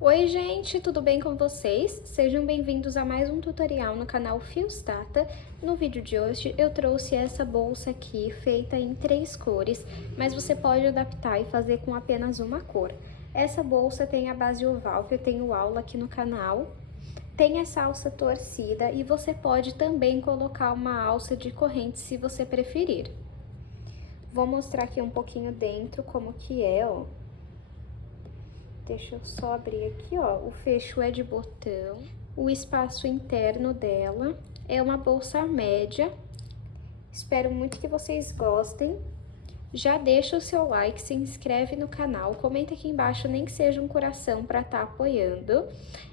Oi gente, tudo bem com vocês? Sejam bem-vindos a mais um tutorial no canal Fios Tata. No vídeo de hoje eu trouxe essa bolsa aqui feita em 3 cores, mas você pode adaptar e fazer com apenas uma cor. Essa bolsa tem a base oval, que eu tenho aula aqui no canal, tem essa alça torcida e você pode também colocar uma alça de corrente se você preferir. Vou mostrar aqui um pouquinho dentro como que é, ó. Deixa eu só abrir aqui, ó, o fecho é de botão, o espaço interno dela é uma bolsa média. Espero muito que vocês gostem. Já deixa o seu like, se inscreve no canal, comenta aqui embaixo, nem que seja um coração para estar apoiando.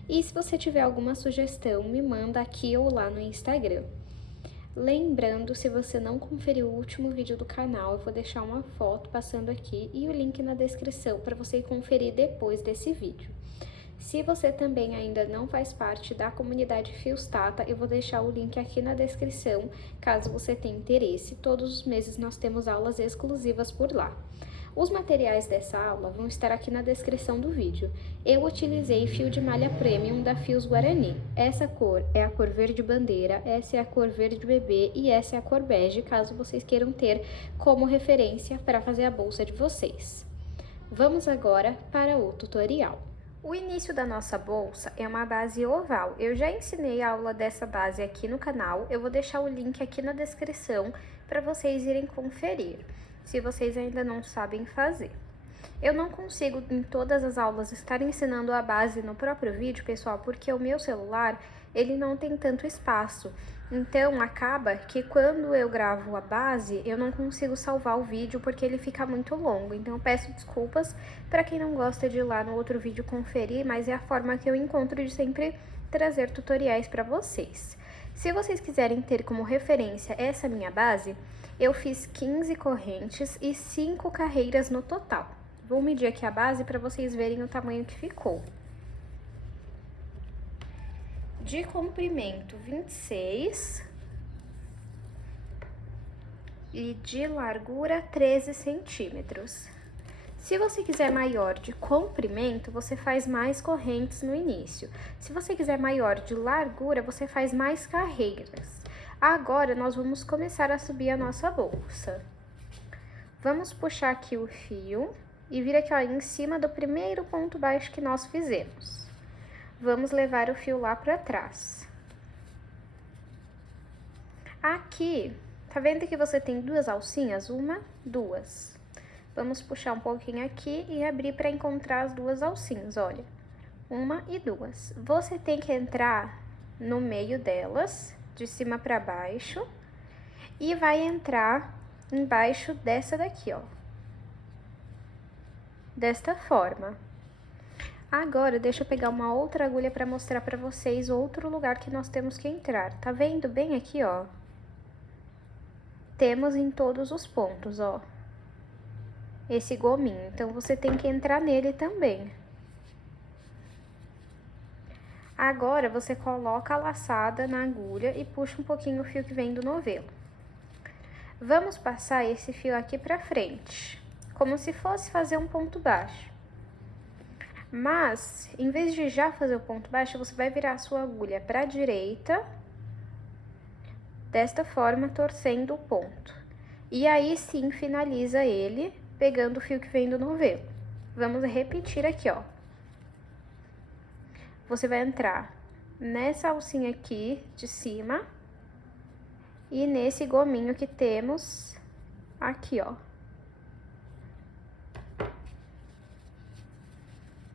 E se você tiver alguma sugestão, me manda aqui ou lá no Instagram. Lembrando, se você não conferiu o último vídeo do canal, eu vou deixar uma foto passando aqui e o link na descrição para você conferir depois desse vídeo. Se você também ainda não faz parte da comunidade Fios Tata, eu vou deixar o link aqui na descrição, caso você tenha interesse. Todos os meses nós temos aulas exclusivas por lá. Os materiais dessa aula vão estar aqui na descrição do vídeo. Eu utilizei fio de malha premium da Fios Guarani. Essa cor é a cor verde bandeira, essa é a cor verde bebê e essa é a cor bege, caso vocês queiram ter como referência para fazer a bolsa de vocês. Vamos agora para o tutorial. O início da nossa bolsa é uma base oval. Eu já ensinei a aula dessa base aqui no canal, eu vou deixar o link aqui na descrição para vocês irem conferir, se vocês ainda não sabem fazer. Eu não consigo em todas as aulas estar ensinando a base no próprio vídeo, pessoal, porque o meu celular, ele não tem tanto espaço. Então, acaba que quando eu gravo a base, eu não consigo salvar o vídeo porque ele fica muito longo. Então, eu peço desculpas para quem não gosta de ir lá no outro vídeo conferir, mas é a forma que eu encontro de sempre trazer tutoriais para vocês. Se vocês quiserem ter como referência essa minha base, eu fiz 15 correntes e 5 carreiras no total. Vou medir aqui a base para vocês verem o tamanho que ficou. De comprimento 26 e de largura 13 centímetros. Se você quiser maior de comprimento, você faz mais correntes no início. Se você quiser maior de largura, você faz mais carreiras. Agora, nós vamos começar a subir a nossa bolsa. Vamos puxar aqui o fio e vir aqui, ó, em cima do primeiro ponto baixo que nós fizemos. Vamos levar o fio lá para trás. Aqui, tá vendo que você tem duas alcinhas? Uma, duas. Vamos puxar um pouquinho aqui e abrir para encontrar as duas alcinhas, olha. Uma e duas. Você tem que entrar no meio delas, de cima para baixo, e vai entrar embaixo dessa daqui, ó. Desta forma. Agora, deixa eu pegar uma outra agulha para mostrar para vocês outro lugar que nós temos que entrar. Tá vendo bem aqui, ó? Temos em todos os pontos, ó, esse gominho. Então, você tem que entrar nele também. Agora, você coloca a laçada na agulha e puxa um pouquinho o fio que vem do novelo. Vamos passar esse fio aqui pra frente, como se fosse fazer um ponto baixo. Mas, em vez de já fazer o ponto baixo, você vai virar a sua agulha pra direita, desta forma, torcendo o ponto. E aí, sim, finaliza ele, pegando o fio que vem do novelo. Vamos repetir aqui, ó. Você vai entrar nessa alcinha aqui de cima e nesse gominho que temos aqui, ó.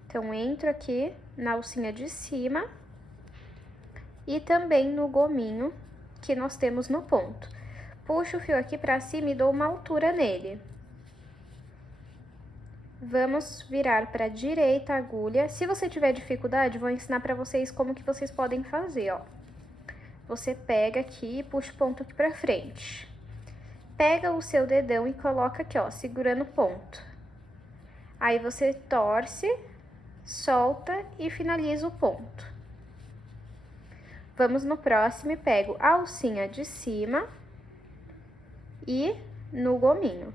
Então, entro aqui na alcinha de cima e também no gominho que nós temos no ponto. Puxo o fio aqui pra cima e dou uma altura nele. Vamos virar pra direita a agulha. Se você tiver dificuldade, vou ensinar pra vocês como que vocês podem fazer, ó. Você pega aqui e puxa o ponto aqui pra frente. Pega o seu dedão e coloca aqui, ó, segurando o ponto. Aí, você torce, solta e finaliza o ponto. Vamos no próximo e pego a alcinha de cima e no gominho.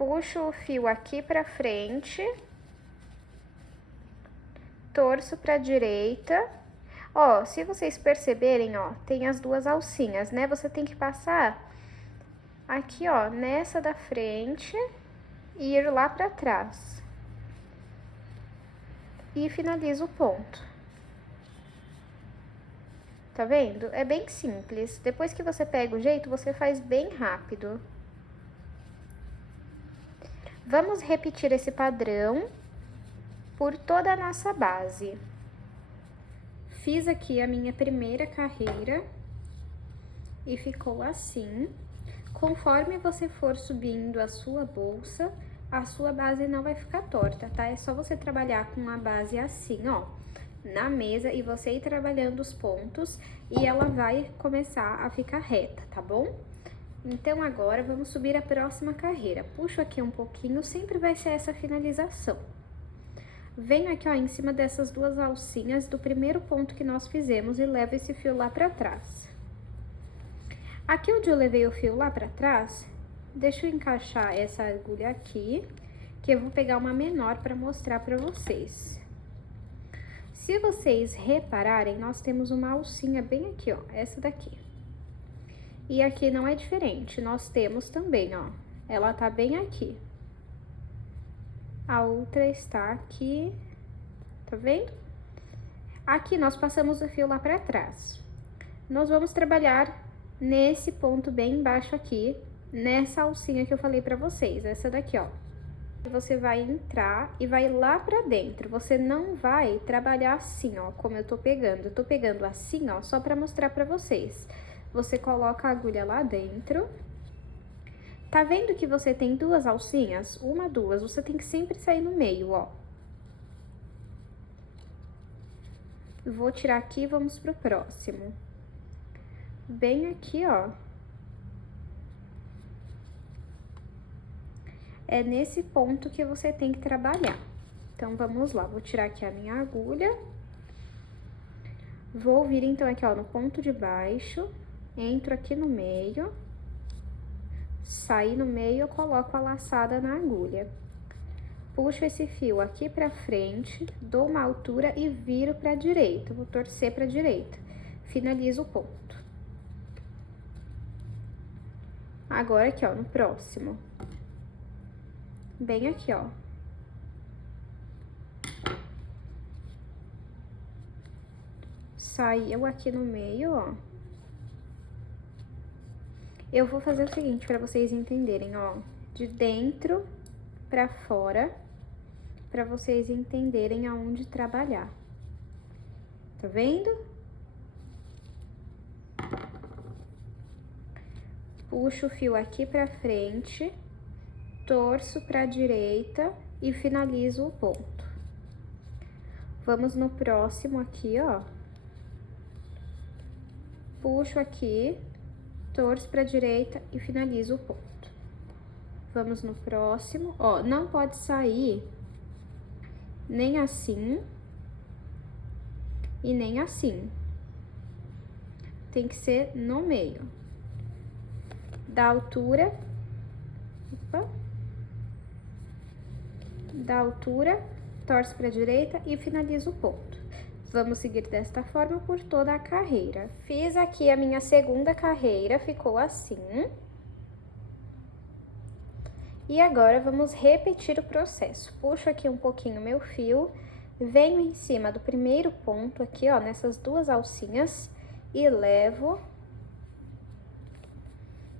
Puxo o fio aqui pra frente, torço pra direita. Ó, se vocês perceberem, ó, tem as duas alcinhas, né? Você tem que passar aqui, ó, nessa da frente e ir lá pra trás. E finalizo o ponto. Tá vendo? É bem simples. Depois que você pega o jeito, você faz bem rápido. Vamos repetir esse padrão por toda a nossa base. Fiz aqui a minha primeira carreira e ficou assim. Conforme você for subindo a sua bolsa, a sua base não vai ficar torta, tá? É só você trabalhar com a base assim, ó, na mesa e você ir trabalhando os pontos e ela vai começar a ficar reta, tá bom? Então, agora, vamos subir a próxima carreira. Puxo aqui um pouquinho, sempre vai ser essa finalização. Venho aqui, ó, em cima dessas duas alcinhas do primeiro ponto que nós fizemos e levo esse fio lá pra trás. Aqui onde eu levei o fio lá pra trás, deixa eu encaixar essa agulha aqui, que eu vou pegar uma menor pra mostrar pra vocês. Se vocês repararem, nós temos uma alcinha bem aqui, ó, essa daqui. E aqui não é diferente, nós temos também, ó, ela tá bem aqui. A outra está aqui, tá vendo? Aqui nós passamos o fio lá pra trás. Nós vamos trabalhar nesse ponto bem embaixo aqui, nessa alcinha que eu falei pra vocês, essa daqui, ó. Você vai entrar e vai lá pra dentro, você não vai trabalhar assim, ó, como eu tô pegando assim, ó, só pra mostrar pra vocês. Você coloca a agulha lá dentro. Tá vendo que você tem duas alcinhas? Uma, duas, você tem que sempre sair no meio, ó. Vou tirar aqui e vamos pro próximo. Bem aqui, ó. É nesse ponto que você tem que trabalhar. Então, vamos lá, vou tirar aqui a minha agulha. Vou vir, então, aqui, ó, no ponto de baixo. Entro aqui no meio, saí no meio, eu coloco a laçada na agulha. Puxo esse fio aqui pra frente, dou uma altura e viro pra direita, vou torcer pra direita. Finalizo o ponto. Agora aqui, ó, no próximo. Bem aqui, ó. Saiu aqui no meio, ó. Eu vou fazer o seguinte, pra vocês entenderem, ó, de dentro pra fora, pra vocês entenderem aonde trabalhar. Tá vendo? Puxo o fio aqui pra frente, torço pra direita e finalizo o ponto. Vamos no próximo aqui, ó. Puxo aqui, torço pra direita e finalizo o ponto. Vamos no próximo, ó, não pode sair nem assim e nem assim. Tem que ser no meio. Da altura, opa, da altura, torço pra direita e finalizo o ponto. Vamos seguir desta forma por toda a carreira. Fiz aqui a minha segunda carreira, ficou assim. E agora, vamos repetir o processo. Puxo aqui um pouquinho meu fio, venho em cima do primeiro ponto aqui, ó, nessas duas alcinhas, e levo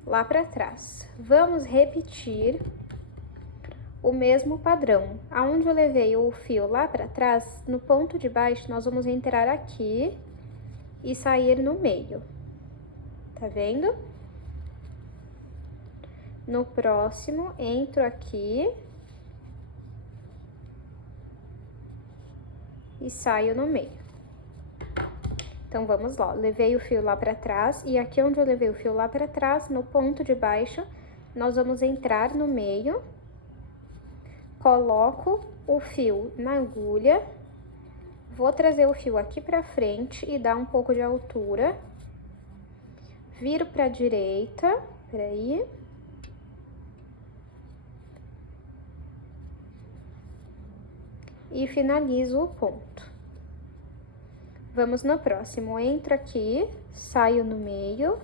lá pra trás. Vamos repetir o mesmo padrão. Aonde eu levei o fio lá pra trás, no ponto de baixo, nós vamos entrar aqui e sair no meio. Tá vendo? No próximo, entro aqui e saio no meio. Então, vamos lá. Levei o fio lá pra trás e aqui onde eu levei o fio lá pra trás, no ponto de baixo, nós vamos entrar no meio. Coloco o fio na agulha, vou trazer o fio aqui pra frente e dar um pouco de altura. Viro pra direita, peraí. e finalizo o ponto. Vamos no próximo. Entro aqui, saio no meio,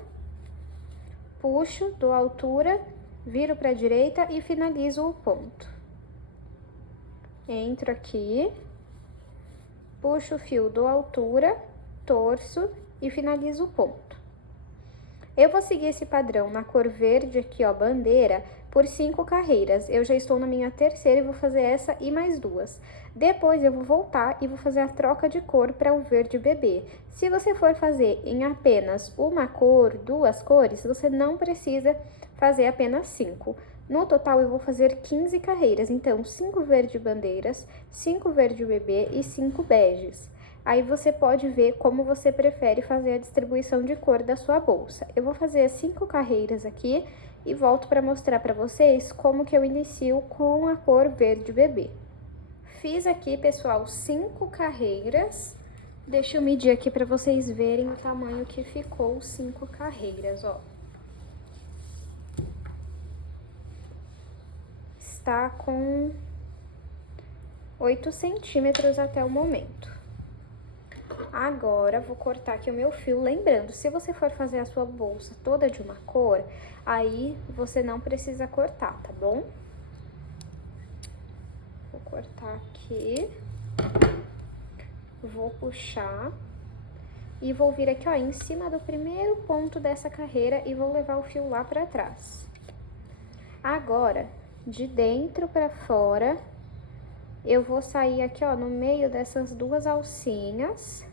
puxo, dou altura, viro pra direita e finalizo o ponto. Entro aqui, puxo o fio, dou altura, torço e finalizo o ponto. Eu vou seguir esse padrão na cor verde aqui, ó, bandeira, por 5 carreiras. Eu já estou na minha terceira e vou fazer essa e mais 2. Depois eu vou voltar e vou fazer a troca de cor para o verde bebê. Se você for fazer em apenas uma cor, 2 cores, você não precisa fazer apenas 5. No total eu vou fazer 15 carreiras, então 5 verde bandeiras, 5 verde bebê e 5 beges. Aí você pode ver como você prefere fazer a distribuição de cor da sua bolsa. Eu vou fazer as 5 carreiras aqui e volto para mostrar para vocês como que eu inicio com a cor verde bebê. Fiz aqui, pessoal, 5 carreiras. Deixa eu medir aqui para vocês verem o tamanho que ficou 5 carreiras, ó. Está com 8 centímetros até o momento. Agora, vou cortar aqui o meu fio. Lembrando, se você for fazer a sua bolsa toda de uma cor, aí você não precisa cortar, tá bom? Vou cortar aqui. Vou puxar. E vou vir aqui, ó, em cima do primeiro ponto dessa carreira e vou levar o fio lá pra trás. Agora, de dentro pra fora, eu vou sair aqui, ó, no meio dessas 2 alcinhas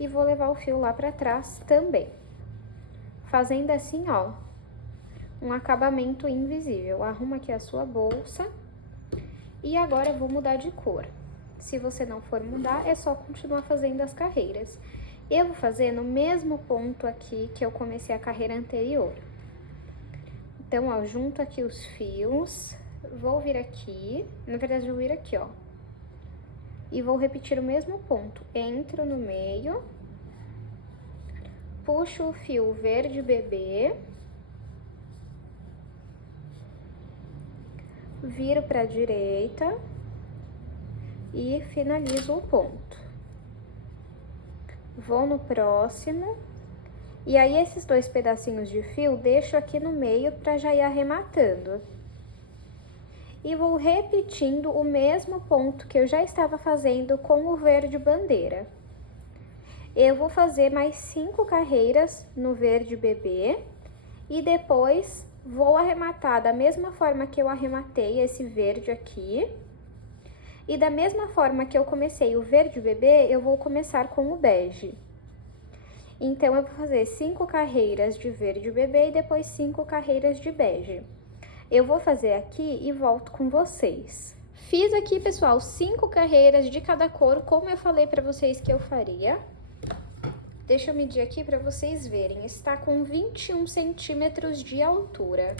e vou levar o fio lá pra trás também. Fazendo assim, ó, um acabamento invisível. Arruma aqui a sua bolsa e agora eu vou mudar de cor. Se você não for mudar, é só continuar fazendo as carreiras. Eu vou fazer no mesmo ponto aqui que eu comecei a carreira anterior. Então, ó, junto aqui os fios, vou vir aqui, na verdade eu vou vir aqui, ó. E vou repetir o mesmo ponto. Entro no meio, puxo o fio verde bebê, viro pra direita e finalizo o ponto. Vou no próximo. E aí, esses 2 pedacinhos de fio, deixo aqui no meio pra já ir arrematando. E vou repetindo o mesmo ponto que eu já estava fazendo com o verde bandeira. Eu vou fazer mais 5 carreiras no verde bebê e depois vou arrematar da mesma forma que eu arrematei esse verde aqui. E da mesma forma que eu comecei o verde bebê, eu vou começar com o bege. Então, eu vou fazer 5 carreiras de verde bebê e depois 5 carreiras de bege. Eu vou fazer aqui e volto com vocês. Fiz aqui, pessoal, 5 carreiras de cada cor, como eu falei pra vocês que eu faria. Deixa eu medir aqui pra vocês verem. Está com 21 centímetros de altura.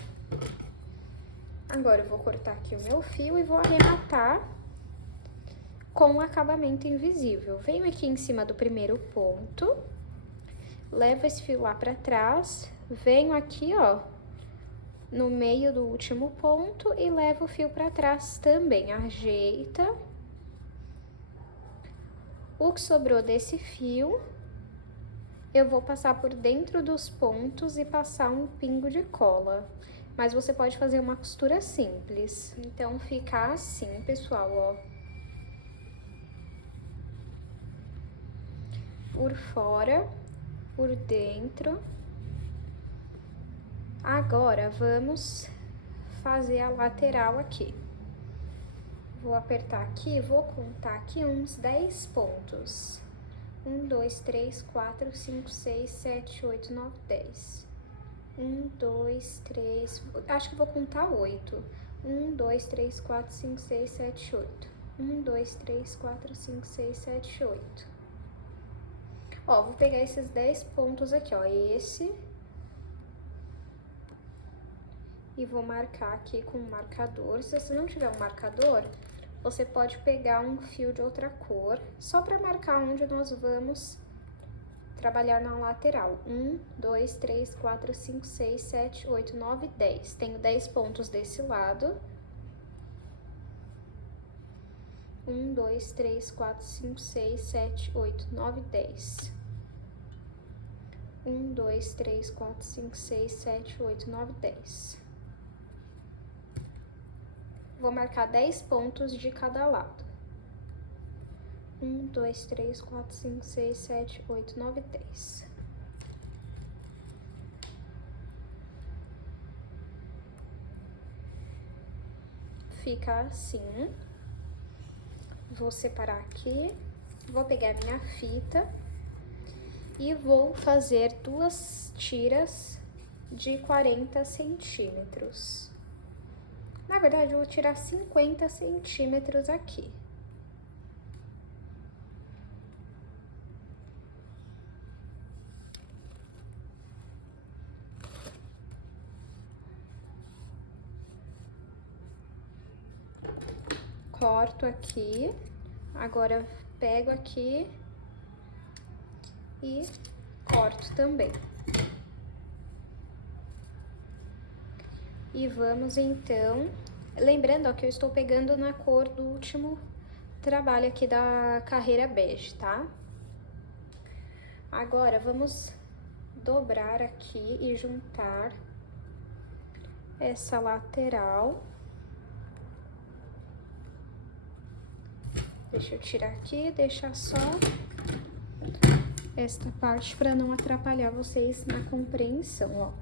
Agora, eu vou cortar aqui o meu fio e vou arrematar com um acabamento invisível. Venho aqui em cima do primeiro ponto, levo esse fio lá pra trás, venho aqui, ó, no meio do último ponto e levo o fio pra trás também. Ajeita o que sobrou desse fio. Eu vou passar por dentro dos pontos e passar um pingo de cola. Mas você pode fazer uma costura simples. Então, fica assim, pessoal, ó. Por fora, por dentro. Agora, vamos fazer a lateral aqui. Vou apertar aqui, vou contar aqui uns 10 pontos. 1, 2, 3, 4, 5, 6, 7, 8, 9, 10. 1, 2, 3, acho que vou contar 8. 1, 2, 3, 4, 5, 6, 7, 8. 1, 2, 3, 4, 5, 6, 7, 8. Ó, vou pegar esses 10 pontos aqui, ó, esse. E vou marcar aqui com um marcador. Se você não tiver um marcador, você pode pegar um fio de outra cor, só para marcar onde nós vamos trabalhar na lateral. 1, 2, 3, 4, 5, 6, 7, 8, 9, 10. Tenho 10 pontos desse lado. 1, 2, 3, 4, 5, 6, 7, 8, 9, 10. 1, 2, 3, 4, 5, 6, 7, 8, 9, 10. Vou marcar 10 pontos de cada lado. 1, 2, 3, 4, 5, 6, 7, 8, 9, 10. Fica assim. Vou separar aqui, vou pegar minha fita e vou fazer 2 tiras de 40 centímetros. Na verdade, eu vou tirar 50 centímetros aqui. Corto aqui, agora pego aqui e corto também. E vamos então, lembrando, ó, que eu estou pegando na cor do último trabalho aqui da carreira bege, tá? Agora, vamos dobrar aqui e juntar essa lateral. Deixa eu tirar aqui, deixar só esta parte para não atrapalhar vocês na compreensão, ó.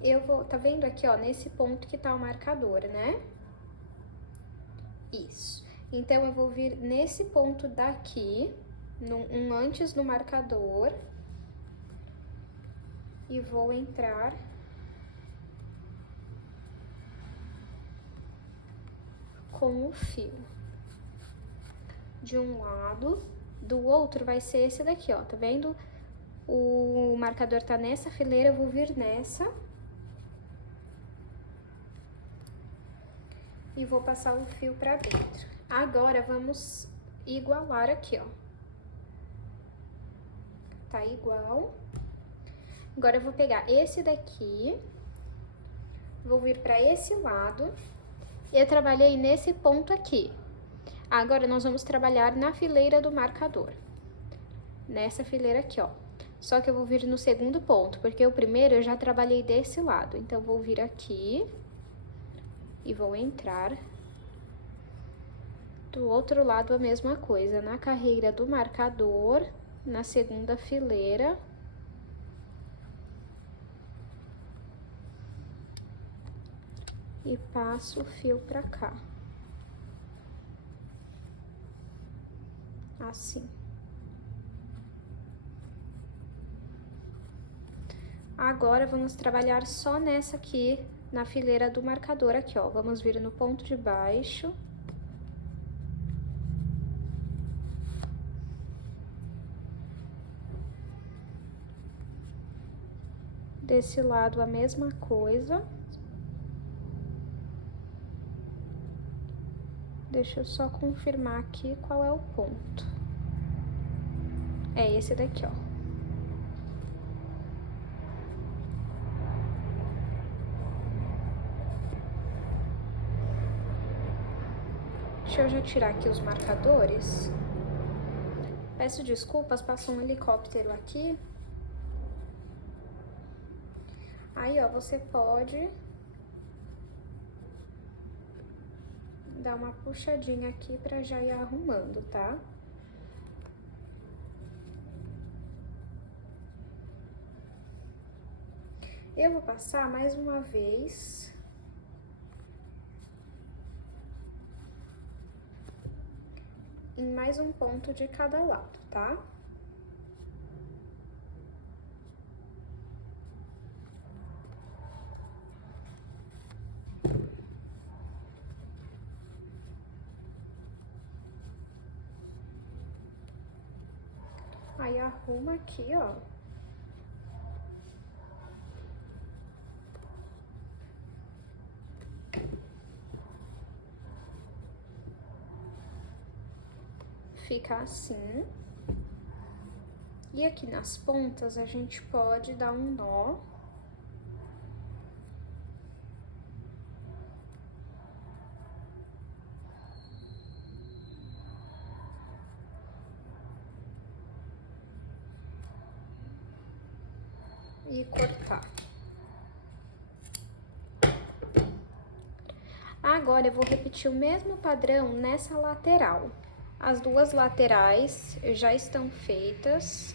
Eu vou, tá vendo aqui, ó, nesse ponto que tá o marcador, né? Isso. Então, eu vou vir nesse ponto daqui, antes do marcador, e vou entrar com o fio de um lado, do outro vai ser esse daqui, ó, tá vendo? O marcador tá nessa fileira, eu vou vir nessa e vou passar o fio pra dentro. Agora, vamos igualar aqui, ó. Tá igual. Agora, eu vou pegar esse daqui, vou vir pra esse lado. Eu trabalhei nesse ponto aqui. Agora, nós vamos trabalhar na fileira do marcador. Nessa fileira aqui, ó. Só que eu vou vir no segundo ponto, porque o primeiro eu já trabalhei desse lado. Então, vou vir aqui e vou entrar. Do outro lado, a mesma coisa. Na carreira do marcador, na segunda fileira. E passo o fio pra cá. Assim. Agora, vamos trabalhar só nessa aqui, na fileira do marcador aqui, ó. Vamos vir no ponto de baixo. Desse lado, a mesma coisa. Deixa eu só confirmar aqui qual é o ponto. É esse daqui, ó. Deixa eu já tirar aqui os marcadores. Peço desculpas, passou um helicóptero aqui. Aí, ó, você pode dar uma puxadinha aqui pra já ir arrumando, tá? Eu vou passar mais uma vez. Em mais um ponto de cada lado, tá? Aí, arruma aqui, ó. Fica assim. E aqui nas pontas, a gente pode dar um nó. e cortar. Agora eu vou repetir o mesmo padrão nessa lateral. As duas laterais já estão feitas.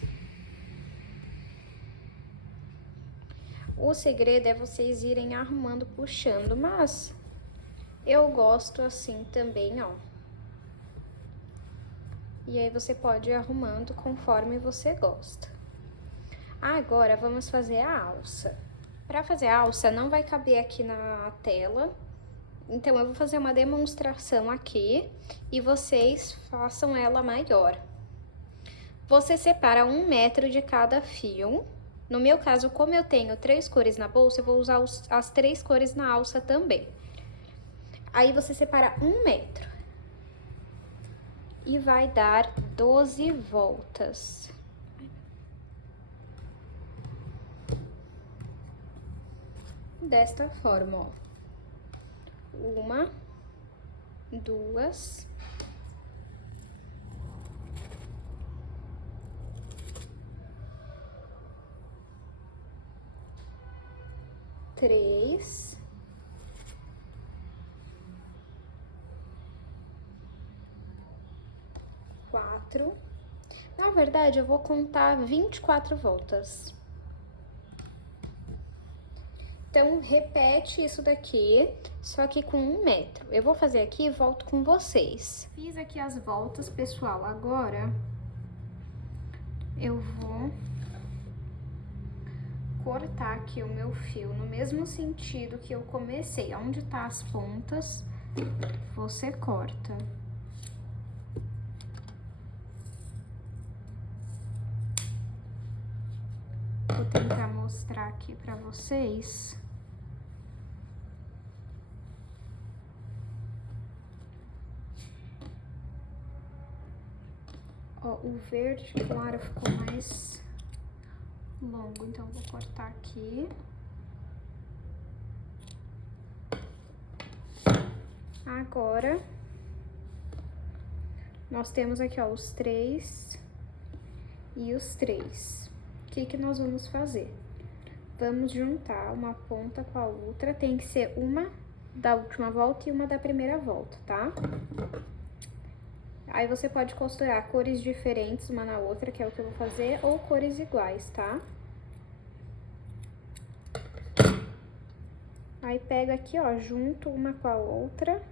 O segredo é vocês irem arrumando, puxando, mas eu gosto assim também, ó. E aí você pode ir arrumando conforme você gosta. Agora vamos fazer a alça. Para fazer a alça não vai caber aqui na tela, então eu vou fazer uma demonstração aqui e vocês façam ela maior. Você separa 1 metro de cada fio. No meu caso, como eu tenho 3 cores na bolsa, eu vou usar as 3 cores na alça também. Aí você separa 1 metro. E vai dar 12 voltas. Desta forma, ó. 1, 2, 3, 4. Na verdade, eu vou contar 24 voltas. Então, repete isso daqui, só que com 1 metro. Eu vou fazer aqui e volto com vocês. Fiz aqui as voltas, pessoal. Agora, eu vou cortar aqui o meu fio no mesmo sentido que eu comecei. Onde tá as pontas, você corta. Vou tentar mostrar aqui pra vocês. Ó, o verde claro ficou mais longo, então eu vou cortar aqui. Agora, nós temos aqui, ó, os 3 e os 3. O que que nós vamos fazer? Vamos juntar uma ponta com a outra, tem que ser uma da última volta e uma da primeira volta, tá? Aí você pode costurar cores diferentes uma na outra, que é o que eu vou fazer, ou cores iguais, tá? Aí pega aqui, ó, junto uma com a outra.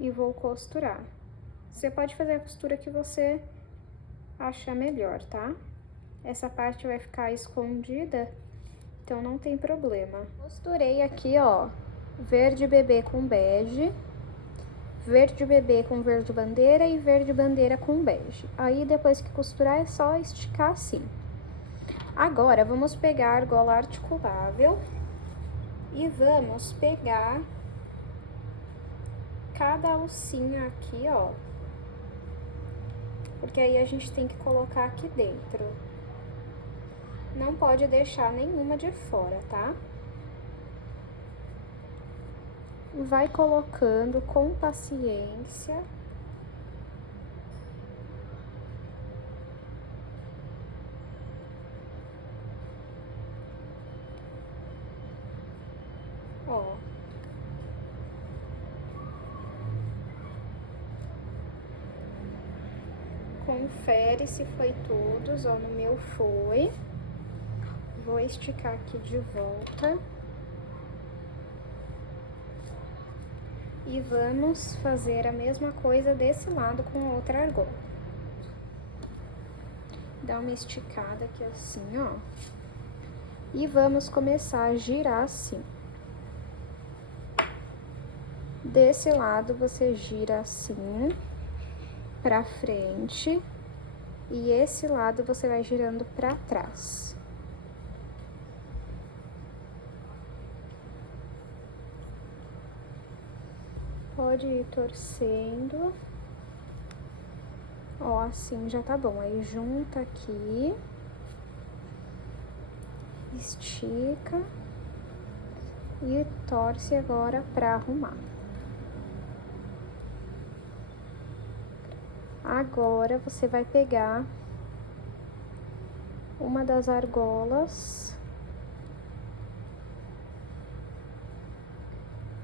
E vou costurar. Você pode fazer a costura que você achar melhor, tá? Essa parte vai ficar escondida, então não tem problema. Costurei aqui, ó, verde bebê com bege, verde bebê com verde bandeira e verde bandeira com bege. Aí, depois que costurar, é só esticar assim. Agora, vamos pegar a argola articulável e vamos pegar cada alcinha aqui, ó. Porque aí a gente tem que colocar aqui dentro. Não pode deixar nenhuma de fora, tá? Vai colocando com paciência. Ó. Confere se foi todos, ó, no meu foi. Vou esticar aqui de volta. E vamos fazer a mesma coisa desse lado com a outra argola. Dá uma esticada aqui assim, ó. E vamos começar a girar assim. Desse lado você gira assim pra frente. E esse lado você vai girando pra trás. Pode ir torcendo. Ó, assim já tá bom. Aí junta aqui. Estica. E torce agora pra arrumar. Agora, você vai pegar uma das argolas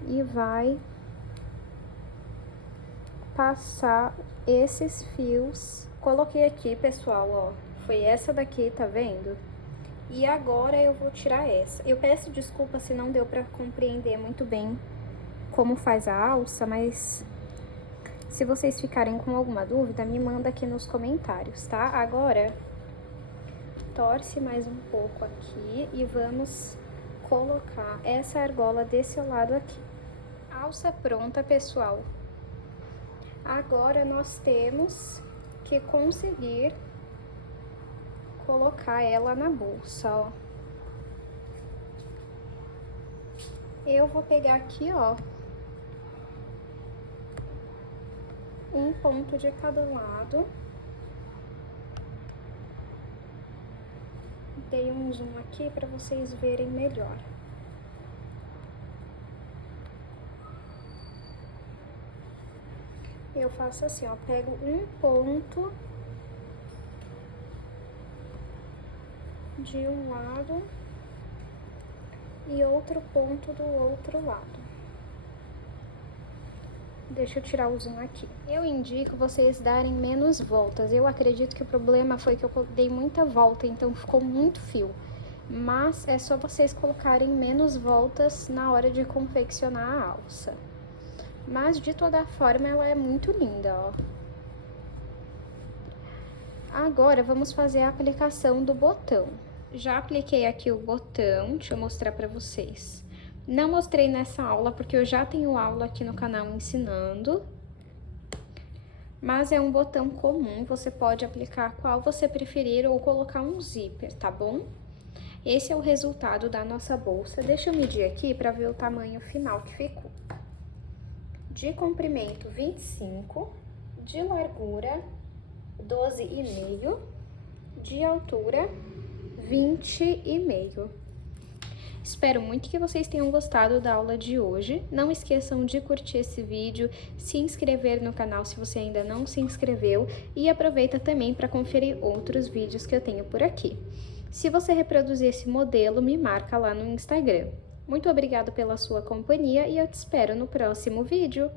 e vai passar esses fios. Coloquei aqui, pessoal, ó, foi essa daqui, tá vendo? E agora eu vou tirar essa. Eu peço desculpa se não deu pra compreender muito bem como faz a alça, mas se vocês ficarem com alguma dúvida, me manda aqui nos comentários, tá? Agora, torce mais um pouco aqui e vamos colocar essa argola desse lado aqui. Alça pronta, pessoal. Agora, nós temos que conseguir colocar ela na bolsa, ó. Eu vou pegar aqui, ó, um ponto de cada lado. Dei um zoom aqui para vocês verem melhor. Eu faço assim, ó, pego um ponto de um lado e outro ponto do outro lado. Deixa eu tirar o zoom aqui. Eu indico vocês darem menos voltas. Eu acredito que o problema foi que eu dei muita volta, então ficou muito fio. Mas é só vocês colocarem menos voltas na hora de confeccionar a alça. Mas de toda forma ela é muito linda, ó. Agora vamos fazer a aplicação do botão. Já apliquei aqui o botão, deixa eu mostrar pra vocês. Não mostrei nessa aula porque eu já tenho aula aqui no canal ensinando. Mas é um botão comum, você pode aplicar qual você preferir ou colocar um zíper, tá bom? Esse é o resultado da nossa bolsa. Deixa eu medir aqui pra ver o tamanho final que ficou. De comprimento 25, de largura 12,5, de altura 20,5. Espero muito que vocês tenham gostado da aula de hoje. Não esqueçam de curtir esse vídeo, se inscrever no canal se você ainda não se inscreveu e aproveita também para conferir outros vídeos que eu tenho por aqui. Se você reproduzir esse modelo, me marca lá no Instagram. Muito obrigada pela sua companhia e eu te espero no próximo vídeo.